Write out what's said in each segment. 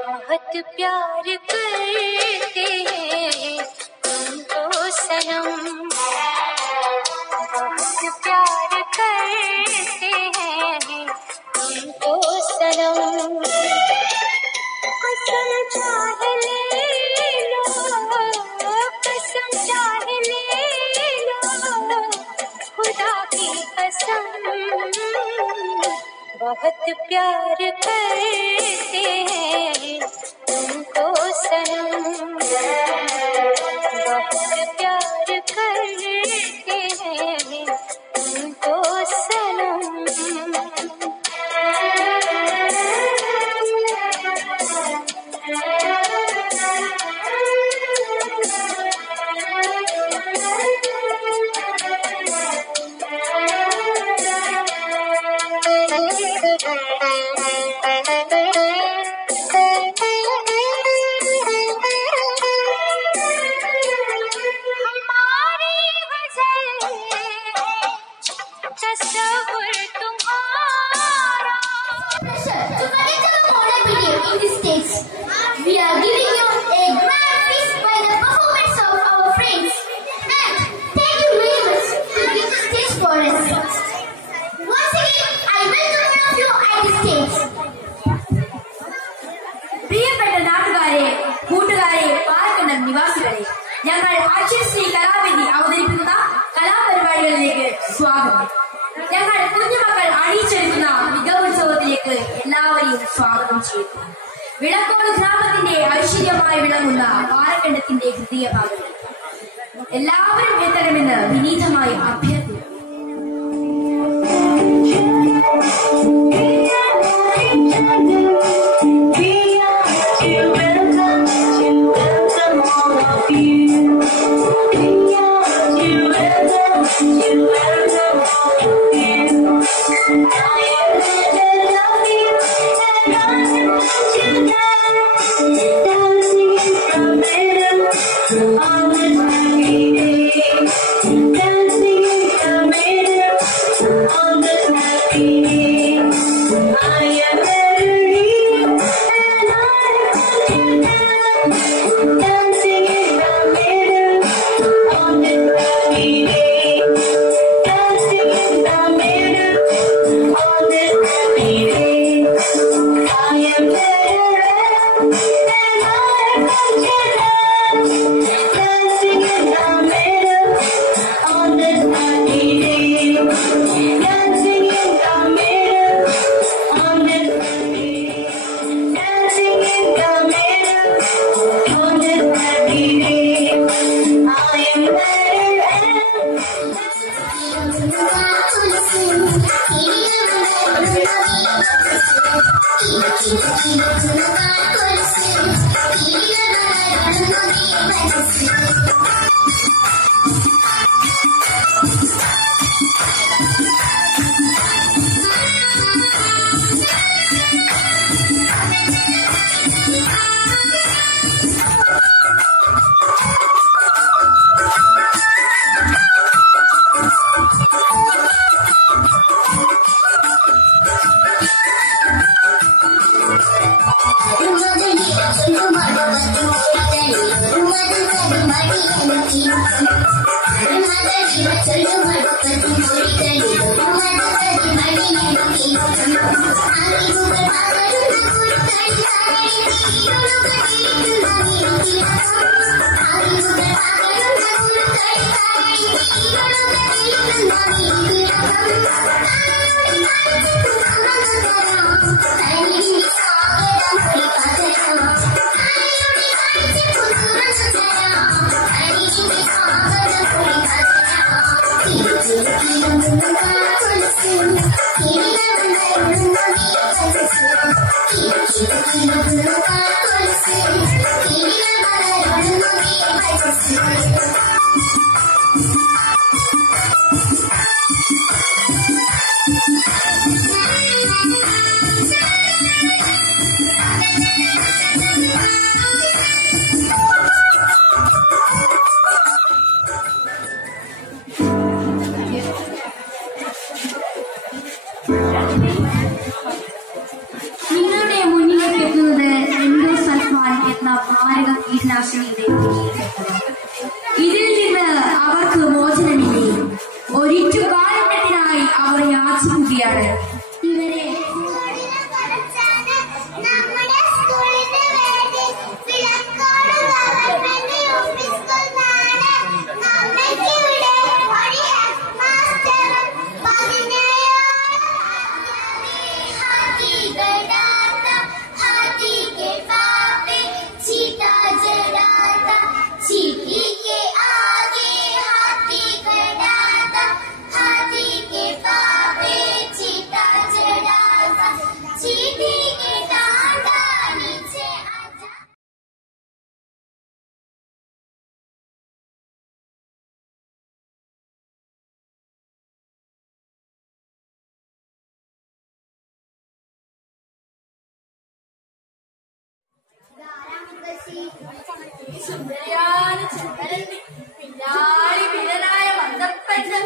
बहुत प्यार करते हैं तुमको सनम बहुत प्यार करते हैं तुमको सनम बहुत प्यार करते हैं तुमको सनम അക്ഷരശ്രീ കലാവേദി അവതരിപ്പിക്കുന്ന കലാപരിപാടികളിലേക്ക് സ്വാഗതം. ഞങ്ങൾ കുഞ്ഞുമക്കൾ അണിയിച്ചൊരുക്കുന്ന മികവുത്സവത്തിലേക്ക് എല്ലാവരെയും സ്വാഗതം ചെയ്യുന്നു. വിളക്കോട് ഗ്രാമത്തിന്റെ ഐശ്വര്യമായി വിളങ്ങുന്ന പാലക്കണ്ടത്തിന്റെ ഹൃദയഭാഗത്ത് എല്ലാവരും എത്തണമെന്ന് വിനീതമായി അഭ്യർത്ഥിക്കുന്നു. നിങ്ങളുടെ മുന്നിലേക്ക് എത്തുന്നത് എൻഡോസൾഫാൻ എന്ന മാരക കീടനാശിനിയുടെ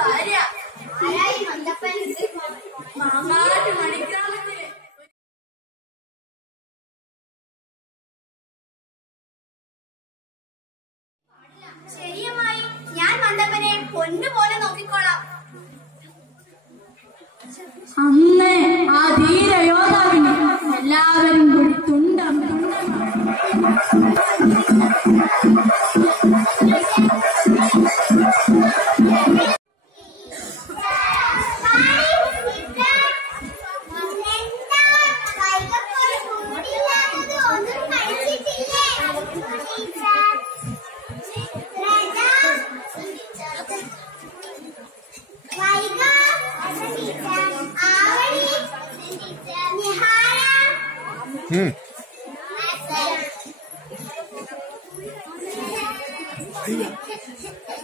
ഭാര്യ. ശരിയമായി ഞാൻ മന്ദപ്പനെ പൊന്നുപോലെ നോക്കിക്കോളാം. അന്ന് ആ ധീരയോധാവിന് എല്ലാവരും കൂടി 何?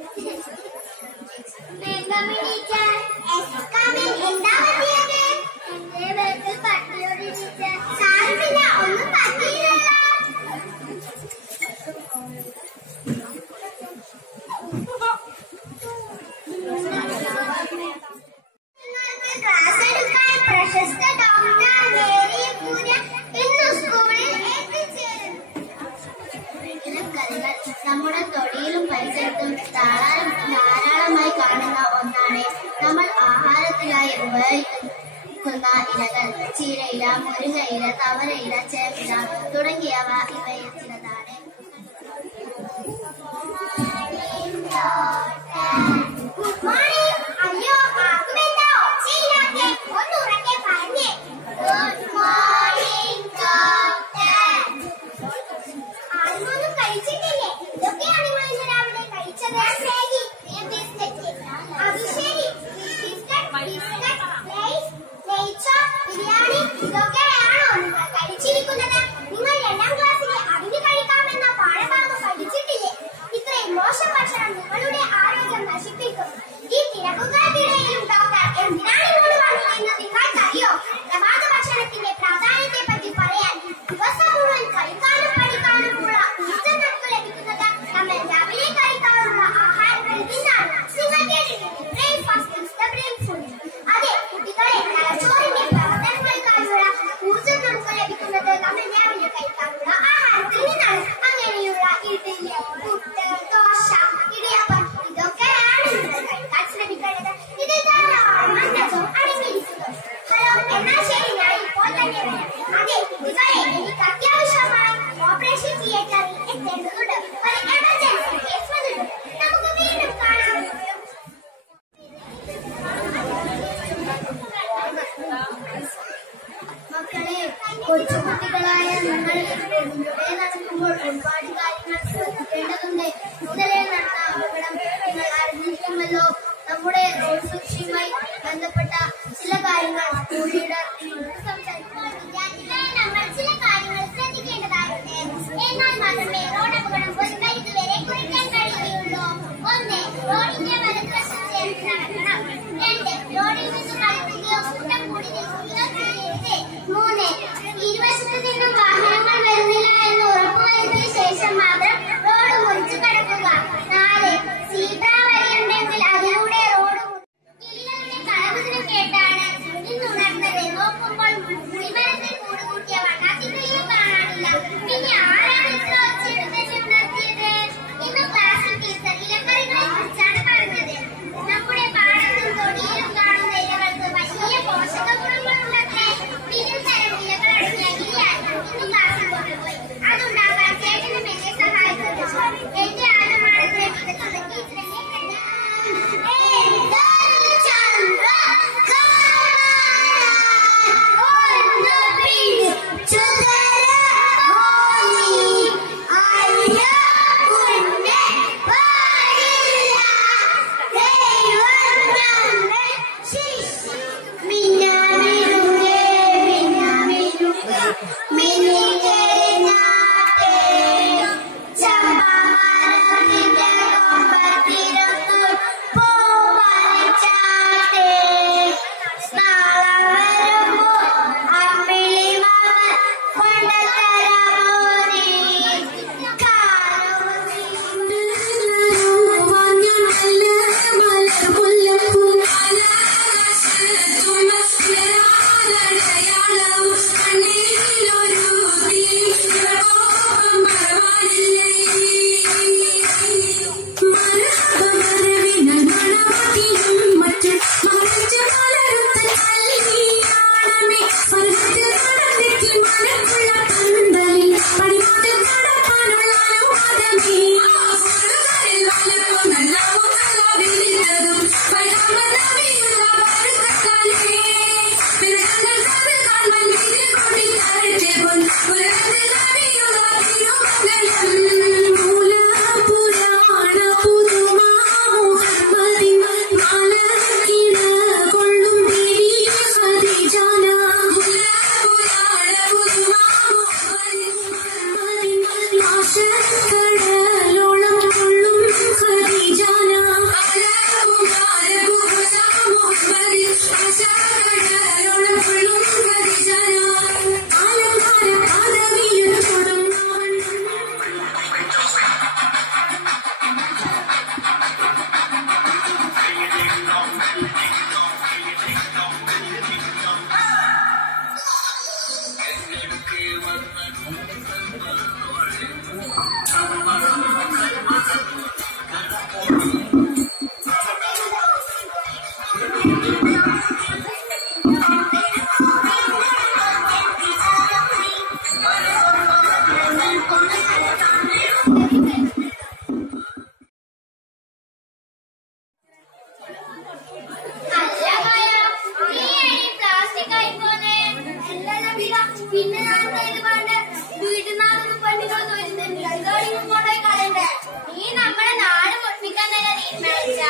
Benjamin teacher, S coming in the theater. They will be Raymond Kumar and Radhika പിന്നെ ഇത് വേണ്ടേ? വീട്ടിൽ നിന്നൊന്നും പെണ്ണുങ്ങൾ വരുന്നില്ല. ഇതോടെ ഇങ്ങ് കൊണ്ടുപോയി കളയണ്ടേ? നീ നമ്മുടെ നാട് പൊട്ടിക്കാൻ തന്നെ തീരുമാനിച്ച.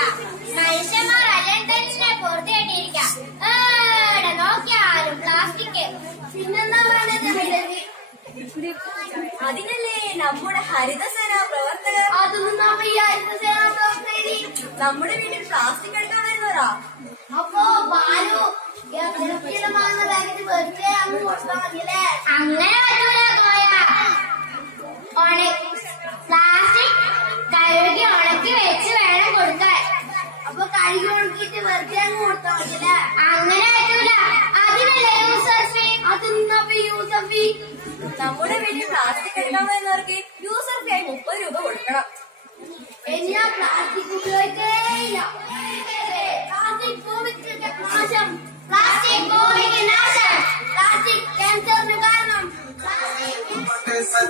മനുഷ്യന്മാർ അലണ്ടൻസിനെ പുറത്തേട്ടിരിക്കാം ഏടെ നോക്കിയാലും പ്ലാസ്റ്റിക് പിന്നെന്താ വേണ്ടത് അതിനല്ലേ നമ്മുടെ ഹരിതസേന പ്രവർത്തകർ? അതൊന്നും നമ്മ ഈ ഹരിതസേന നമ്മുടെ വീട്ടിൽ പ്ലാസ്റ്റിക് എടുക്കാൻ വരുന്നവരാ? അപ്പോ ബാലു അങ്ങനെ പറ്റൂല കോയ പ്ലാസ്റ്റിക് കഴുകി ഉണക്കി വെച്ച് വേണം കൊടുക്കാൻ. അപ്പൊ കഴുകി ഉണക്കിയിട്ട് വെറുതെ അങ്ങ് കൊടുത്താൽ മതിയല്ലേ? അങ്ങനെ പറ്റൂല. അതിനല്ലേ യൂസർ ഫീ അതൊന്നും യൂസർ ഫീ നമ്മുടെ വീട്ടിൽ പ്ലാസ്റ്റിക് എടുക്കാൻ വരുന്നവർക്ക് യൂസർ ഫീ ആയി മുപ്പത് രൂപ കൊടുക്കണം. എന്നാ പ്ലാസ്റ്റിക് ഉപയോഗിക്കേയില്ല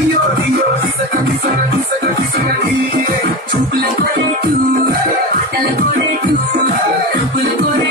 Dio, Dio, quise que quise que corre tú, tú, chupla corre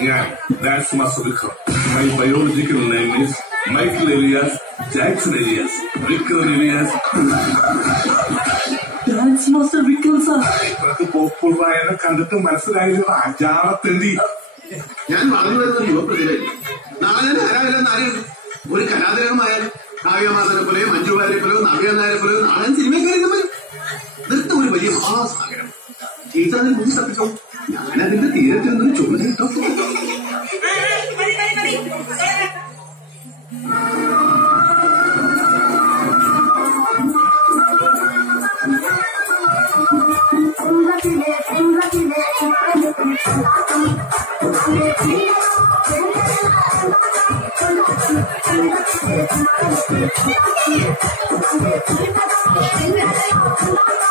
Yeah, that's Masalikha. My biological name is Michael Elias, Jackson Elias, Vikram Elias. Dance master Vikram sir ഇപ്പോഴത്തെ പോപ്പുള്ള കണ്ടിട്ട് മനസ്സിലായില്ല. അജാളത്തെണ്ടി ഞാൻ പറഞ്ഞു വരുന്ന യുവപ്രതിഭയിൽ നാളെ ആരാവില്ലെന്ന് അറിയും ഒരു കലാതിരകമായാലും കാവ്യമാസനെ പോലെയും മഞ്ജു വാര്യരെ പോലെയും നവ്യ നായരെ പോലെയും നാളെ സിനിമയിൽ കയറി ഒരു വലിയ മഹാസാഗരം അതിൽ കുഞ്ഞു തപ്പിച്ചോ ഞാനതിന്റെ തീരത്തിൽ നിന്ന് ചുമല ഇട്ടോ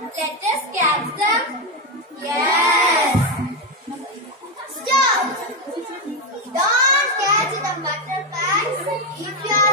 Let us catch them. Yes. Stop! Don't catch the butterflies if you are